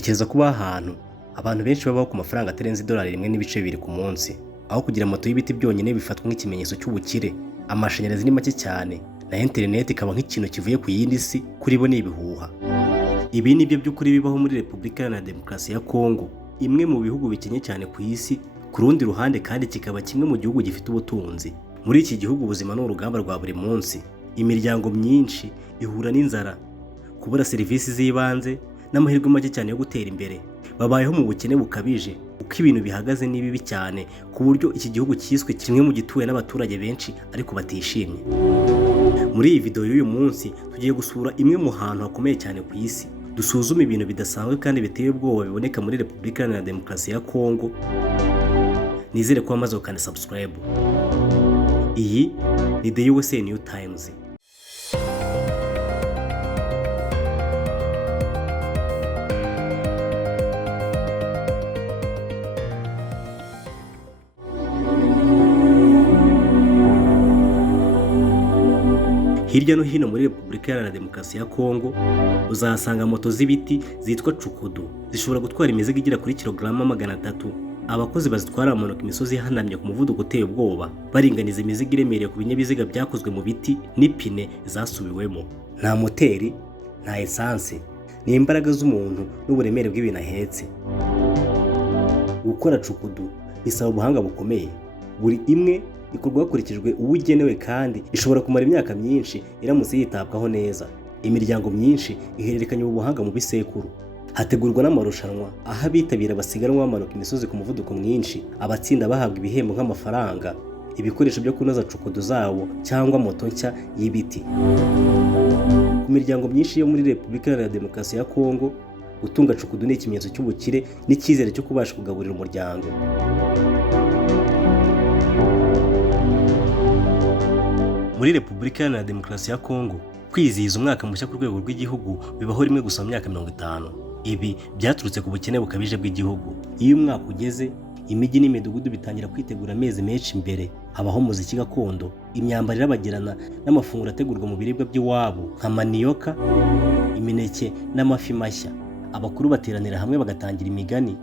tekereza kuba ahantu abantu benshi babaho ku mafaranga atarenze $1.2 ku munsi, aho kugira moto y'ibiti byonyine bifatwa nk'ikimenyetso cy'ubukire. Amashanyarazi ni make cyane na internet ikaba nk'ikintu kivuye ku yindi si, kuri bo ni ibihuha. Ibi ni byo by'ukuri bibaho muri Repubulika Iharanira Demokarasi ya Kongo, imwe mu bihugu bikenye cyane ku isi, ku rundi ruhande kandi kikaba kimwe mu gihugu gifite ubutunzi. Muri iki gihugu ubuzima ni urugamba rwa buri munsi. Imiryango myinshi ihura n'inzara, kubura serivisi z'ibanze n'amahirwe make cyane yo gutera imbere. Babayeho mu bukene bukabije, uko ibintu bihagaze ni bibi cyane, ku buryo iki gihugu cyiswe kimwe mu gituwe n'abaturage benshi ariko batishimye. Muri iyi video y'uyu munsi tugiye gusura imwe mu hantu hakomeye cyane ku isi, dusuzuma ibintu bidasanzwe kandi biteye ubwoba biboneka muri Repubulika Iharanira Demokarasi ya Kongo. Nizere ko wamaze gukanda subscribe. Iyi ni The USA New Times. Hirya no hino muri Repubulika Iharanira Demokarasi ya Kongo uzahasanga moto z'ibiti zitwa cukudu, zishobora gutwara imizigo igera kuri kilograma 300. Abakozi bazitwara bamanuka imisozi ihanamye ku muvuduko uteye ubwoba, baringaniza imizigo iremereye ku binyabiziga byakozwe mu biti n'ipine zasubiwemo. Nta moteri, nta esanse, ni imbaraga z'umuntu n'uburemere bw'ibintu ahetse. Gukora cukudu bisaba ubuhanga bukomeye. Buri imwe ikorwa hakurikijwe ubugenewe kandi ishobora kumara imyaka myinshi iramutse yitabwaho neza. Imiryango myinshi ihererekanya ubuhanga mu bisekuru. Hategurwa n'amarushanwa aho abitabira basiganwa bamanuka imisozi ku muvuduko mwinshi, abatsinda bahabwa ibihembo nk'amafaranga, ibikoresho byo kunoza cukudu zabo cyangwa moto nshya y'ibiti. Ku miryango myinshi yo muri Repubulika Iharanira Demokarasi ya Kongo, gutunga cukudu ni ikimenyetso cy'ubukire n'icyizere cyo kubasha kugaburira umuryango. Muri Repubulika Iharanira Demokarasi ya Kongo, kwizihiza umwaka mushya ku rwego rw'igihugu bibaho rimwe gusa mu myaka 50. Ibi byaturutse ku bukene bukabije bw'igihugu. Iyo umwaka ugeze, imijyi n'imidugudu bitangira kwitegura amezi menshi imbere. Habaho umuziki gakondo, imyambaro irabagirana n'amafunguro ategurwa mu biribwa by'iwabo nka maniyoka, imineke n'amafi mashya. Abakuru bateranira hamwe bagatangira imigani,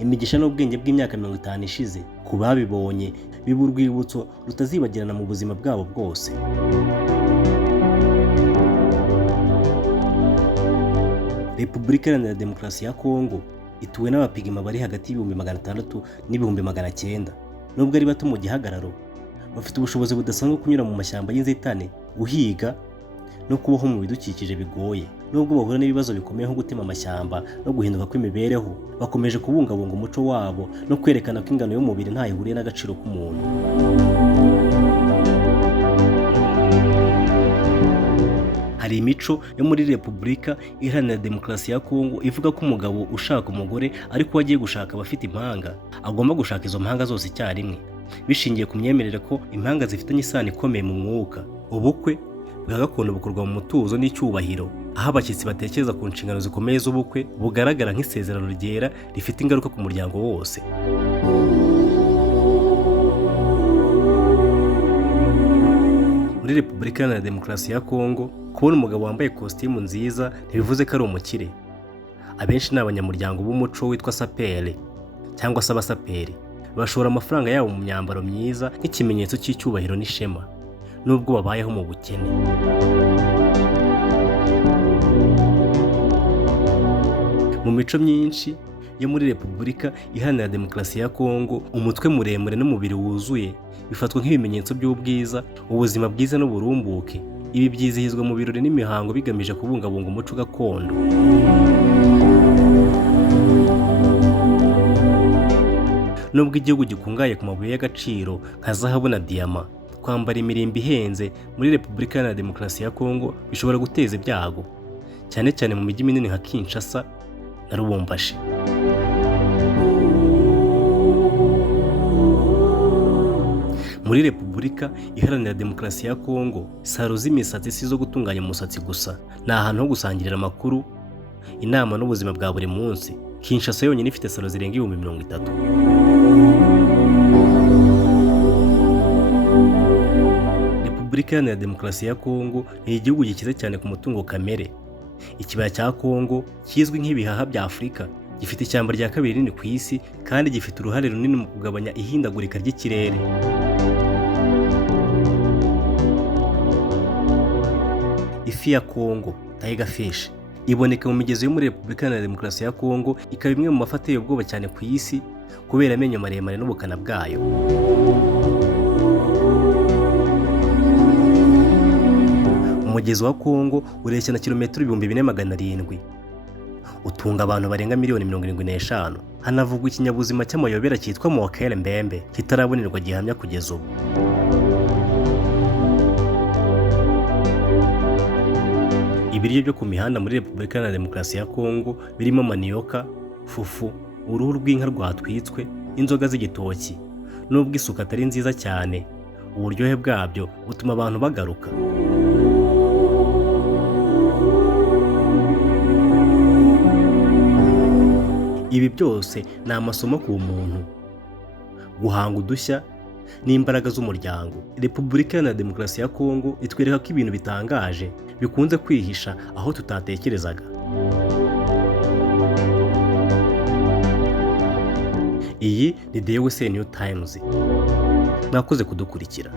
imigisha n'ubwenge bw'imyaka 50 ishize. Ku babibonye biba urwibutso rutazibagirana mu buzima bwabo bwose. Repubulika Iharanira Demokarasi ya Kongo ituwe n'abapigima bari hagati y'ibihumbi 600 n'ibihumbi 900. Nubwo ari bato mu gihagararo, bafite ubushobozi budasanzwe kunyura mu mashyamba y'inzitane, guhiga no kubaho mu bidukikije bigoye. Nubwo bahura n'ibibazo bikomeye nko gutema amashyamba no guhinduka kw'imibereho, bakomeje kubungabunga umuco wabo no kwerekana ko ingano y'umubiri nta ihuriye n'agaciro k'umuntu. Hari imico yo muri Repubulika Iharanira Demokarasi ya Kongo ivuga ko umugabo ushaka umugore ariko agiye gushaka abafite impanga, agomba gushaka izo mpanga zose icyarimwe, bishingiye ku myemerere ko impanga zifitanye isano ikomeye mu mwuka. Ubukwe bwa gakondo bukorwa mu mutuzo n'icyubahiro, aho abashyitsi batekereza ku nshingano zikomeye z'ubukwe, bugaragara nk'isezerano ryera rifite ingaruka ku muryango wose. Muri Repubulika Iharanira Demokarasi ya Kongo, kubona umugabo wambaye kositimu nziza ntibivuze ko ari umukire. Abenshi ni abanyamuryango b'umuco witwa sapere cyangwa se abasaperi. Bashora amafaranga yabo mu myambaro myiza nk'ikimenyetso cy'icyubahiro n'ishema, nubwo babayeho mu bukene. Mu mico myinshi yo muri Repubulika Iharanira Demokarasi ya Kongo, umutwe muremure n'umubiri wuzuye bifatwa nk'ibimenyetso by'ubwiza, ubuzima bwiza n'uburumbuke. Ibi byizihizwa mu birori n'imihango bigamije kubungabunga umuco gakondo. Nubwo igihugu gikungahaye ku mabuye y'agaciro nka zahabu na diyama, kwambara imirimbo ihenze muri Repubulika Iharanira Demokarasi ya Kongo bishobora guteza ibyago, cyane cyane mu mijyi minini nka Kinshasa na Lubumbashi. Muri Repubulika Iharanira Demokarasi ya Kongo, salo z'imisatsi si zo gutunganya umusatsi gusa, ni ahantu ho gusangirira amakuru, inama n'ubuzima bwa buri munsi. Kinshasa yonyine ifite salo zirenga 30,000. Repubulika Iharanira Demokarasi ya Kongo ni igihugu gikize cyane ku mutungo kamere. Ikibaya cya Kongo kizwi nk'ibihaha bya Afurika gifite ishyamba rya kabiri rinini ku isi kandi gifite uruhare runini mu kugabanya ihindagurika ry'ikirere. Ifi ya Kongo Tiger fish iboneka mu migezi yo muri Repubulika Iharanira Demokarasi ya Kongo, ikaba imwe mu mafi ateye ubwoba cyane ku isi kubera amenyo maremare n'ubukana bwayo. Umugezi wa Kongo ureshya na kilometero 4,700, utunga abantu barenga miliyoni 75. Hanavugwa ikinyabuzima cy'amayobera cyitwa Mokele Mbembe kitarabonerwa gihamya kugeza ubu. Ibiryo byo ku mihanda muri Repubulika Iharanira Demokarasi ya Kongo birimo manioka, fufu, uruhu rw'inka rwatwitswe, inzoga z'igitoki. Nubwo isuku atari nziza cyane, uburyohe bwabyo butuma abantu bagaruka. Ibi byose ni amasomo ku muntu, guhanga udushya n'imbaraga z'umuryango. Repubulika Iharanira Demokarasi ya Kongo itwereka ko ibintu bitangaje bikunze kwihisha aho tutatekerezaga. Iyi ni The USA New Times. Mwakoze kudukurikira.